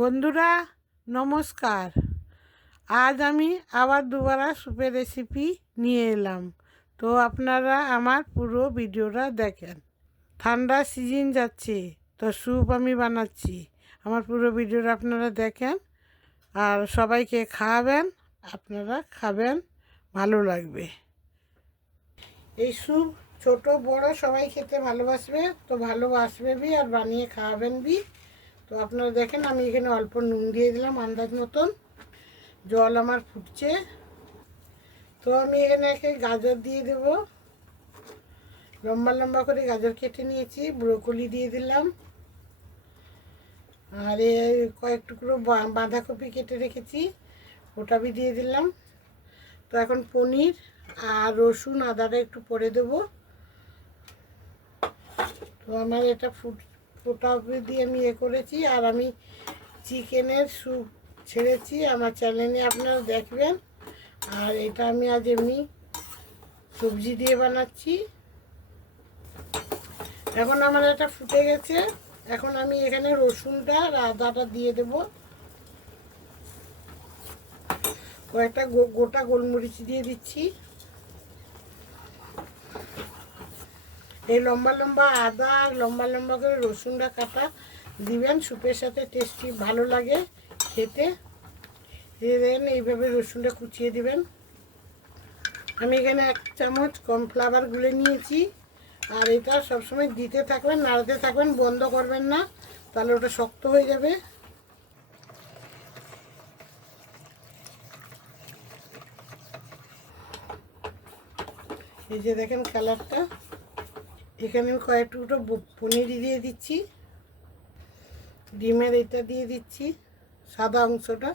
বন্ধুরা নমস্কার। আজ আমি আবার দুবারা স্যুপের রেসিপি নিয়ে এলাম, তো আপনারা আমার পুরো ভিডিওটা দেখেন। ঠান্ডা সিজন যাচ্ছে, তো স্যুপ আমি বানাচ্ছি। আমার পুরো ভিডিওটা আপনারা দেখেন আর সবাইকে খাওয়াবেন, আপনারা খাবেন, ভালো লাগবে। এই স্যুপ ছোট বড় সবাই খেতে ভালোবাসবে, তো ভালোবাসবে বি আর বানিয়ে খাওয়াবেন বি। তো আপনারা দেখেন আমি এখানে অল্প নুন দিয়ে দিলাম আন্দাজ মতন। জল আমার ফুটছে, তো আমি এখানে গাজর দিয়ে দেব। লম্বা লম্বা করে গাজর কেটে নিয়েছি। ব্রোকলি দিয়ে দিলাম, আর কয়েক টুকরো বাঁধাকপি কেটে রেখেছি, ওটা বি দিয়ে দিলাম। তো এখন পনির আর রসুন আদাটা একটু পরে দেব। তো আমার এটা ফোটা দিয়ে আমি করেছি, আর আমি চিকেনের স্যুপ ছেড়েছি আমার চ্যানেলে, আপনারা দেখবেন। আর এটা আমি আজ এমনি সবজি দিয়ে বানাচ্ছি। এখন আমার এটা ফুটে গেছে, এখন আমি এখানে রসুনটা আর আদাটা দিয়ে দেব। কয়েকটা গোটা গোলমরিচ দিয়ে দিচ্ছি। এই লম্বা লম্বা আদা আর লম্বা লম্বা করে রসুনটা কাটা দিবেন, স্যুপের সাথে টেস্টি ভালো লাগে খেতে। দিয়ে দেন এইভাবে রসুনটা কুচিয়ে দিবেন। আমি এখানে 1 চামচ কর্নফ্লাওয়ার গুলে নিয়েছি, আর এটা সবসময় দিতে থাকবেন, নাড়াতে থাকবেন, বন্ধ করবেন না, তাহলে ওটা শক্ত হয়ে যাবে। এই যে দেখেন কালারটা। এখানে আমি কয়েক টুকরো পনির দিয়ে দিচ্ছি, ডিমের এটা দিয়ে দিচ্ছি সাদা অংশটা।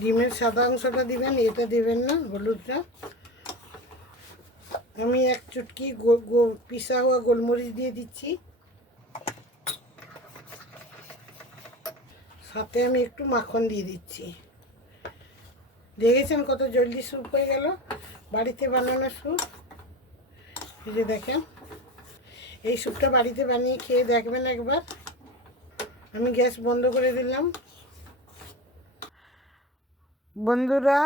ডিমের সাদা অংশটা দিবেন, এটা দিবেন না, হলুদটা। আমি 1 চুটকি পিসা হওয়া গোলমরিচ দিয়ে দিচ্ছি, সাথে আমি একটু মাখন দিয়ে দিচ্ছি। দেখেছেন কত জলদি স্যুপ হয়ে গেল, বাড়িতে বানানো স্যুপ। এই যে দেখেন, এই স্যুপটা বাড়িতে বানিয়ে খেয়ে দেখবেন একবার। আমি গ্যাস বন্ধ করে দিলাম। বন্ধুরা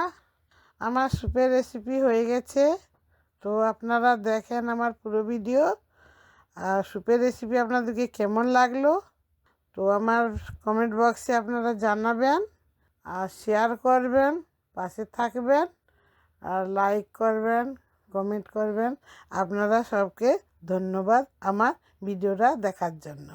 আমার স্যুপের রেসিপি হয়ে গেছে, তো আপনারা দেখেন আমার পুরো ভিডিও। আর স্যুপের রেসিপি আপনাদেরকে কেমন লাগলো, তো আমার কমেন্ট বক্সে আপনারা জানাবেন, আর শেয়ার করবেন, পাশে থাকবেন, আর লাইক করবেন, কমেন্ট করবেন। আপনারা সবকে ধন্যবাদ আমার ভিডিওটা দেখার জন্য।